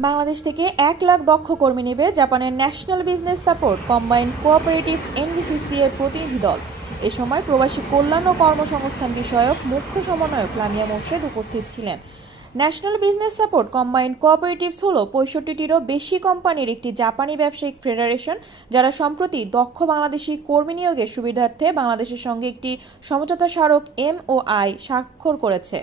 বাংলাদেশ থেকে 1 লাখ দক্ষ কর্মী নেবে জাপানের national business support combined cooperatives NBCC এর প্রতিনিধি দল। এ সময় প্রবাসী কল্যাণ ও কর্মসংস্থান বিষয়ক মুখ্য সমন্বয়ক লামিয়া মোর্শেদ উপস্থিত ছিলেন। National business support combined cooperatives হল 65টিরও বেশি কোম্পানির একটি জাপানি ব্যবসায়িক ফেডারেশন, যারা সম্প্রতি দক্ষ বাংলাদেশি কর্মী নিয়োগের সুবিধার্থে বাংলাদেশের সঙ্গে একটি সমঝোতা স্মারক MOI স্বাক্ষর করেছে।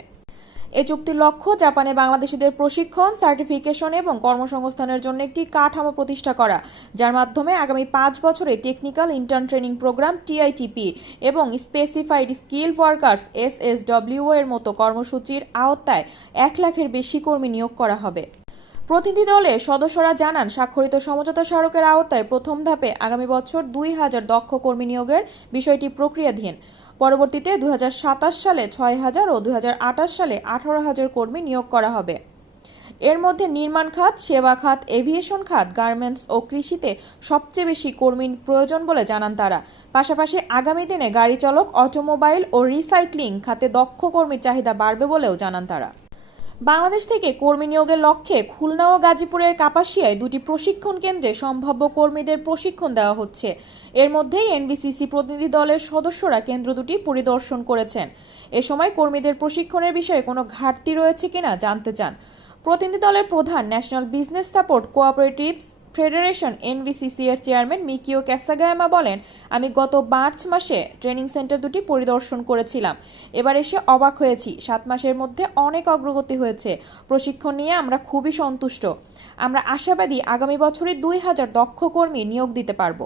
এই চুক্তির লক্ষ্য জাপানে বাংলাদেশিদের প্রশিক্ষণ, সার্টিফিকেশন এবং কর্মসংস্থানের জন্য একটি কাঠামো প্রতিষ্ঠা করা, যার মাধ্যমে আগামী 5 বছরে technical intern training programme TITP এবং স্পেসিফাইড স্কিল ওয়ার্কার্স SSWO এর মতো কর্মসূচির আওতায় 1 লাখের বেশি কর্মী নিয়োগ করা হবে। প্রতিনিধি দলের সদস্যরা জানান, স্বাক্ষরিত সমঝোতা স্মারকের আওতায় প্রথম ধাপে আগামী বছর 2000 দক্ষ কর্মী নিয়োগের বিষয়টি প্রক্রিয়াধীন। পরবর্তীতে 2027 সালে 6000 ও 2028 সালে 18,000 কর্মী নিয়োগ করা হবে। এর মধ্যে নির্মাণ খাত, সেবা খাত, এভিয়েশন খাত, গার্মেন্টস ও কৃষিতে সবচেয়ে বেশি কর্মীর প্রয়োজন বলে জানান তারা। পাশাপাশি আগামী দিনে গাড়ি চালক, অটোমোবাইল ও রিসাইক্লিং খাতে দক্ষ কর্মীর চাহিদা বাড়বে বলেও জানান তারা। বাংলাদেশ থেকে কর্মী নিয়োগের লক্ষ্যে খুলনা ও গাজীপুরের কাপাসিয়ায় 2টি প্রশিক্ষণ কেন্দ্রে সম্ভাব্য কর্মীদের প্রশিক্ষণ দেওয়া হচ্ছে। এর মধ্যেই এনবিসিসি প্রতিনিধি দলের সদস্যরা কেন্দ্র দুটি পরিদর্শন করেছেন। এ সময় কর্মীদের প্রশিক্ষণের বিষয়ে কোনো ঘাটতি রয়েছে কিনা জানতে চান। প্রতিনিধি দলের প্রধান, national business support cooperatives federation NBCC এর চেয়ারম্যান মিকিও ক্যাসাগায়ামা বলেন, আমি গত মার্চ মাসে ট্রেনিং সেন্টার দুটি পরিদর্শন করেছিলাম। এবার এসে অবাক হয়েছি। 7 মাসের মধ্যে অনেক অগ্রগতি হয়েছে। প্রশিক্ষণ নিয়ে আমরা খুবই সন্তুষ্ট। আমরা আশাবাদী আগামী বছরই 2000 দক্ষ কর্মী নিয়োগ দিতে পারব।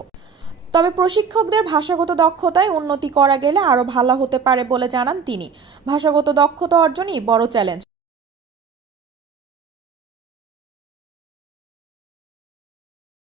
তবে প্রশিক্ষকদের ভাষাগত দক্ষতায় উন্নতি করা গেলে আরও ভালো হতে পারে বলে জানান তিনি। ভাষাগত দক্ষতা অর্জনই বড় চ্যালেঞ্জ।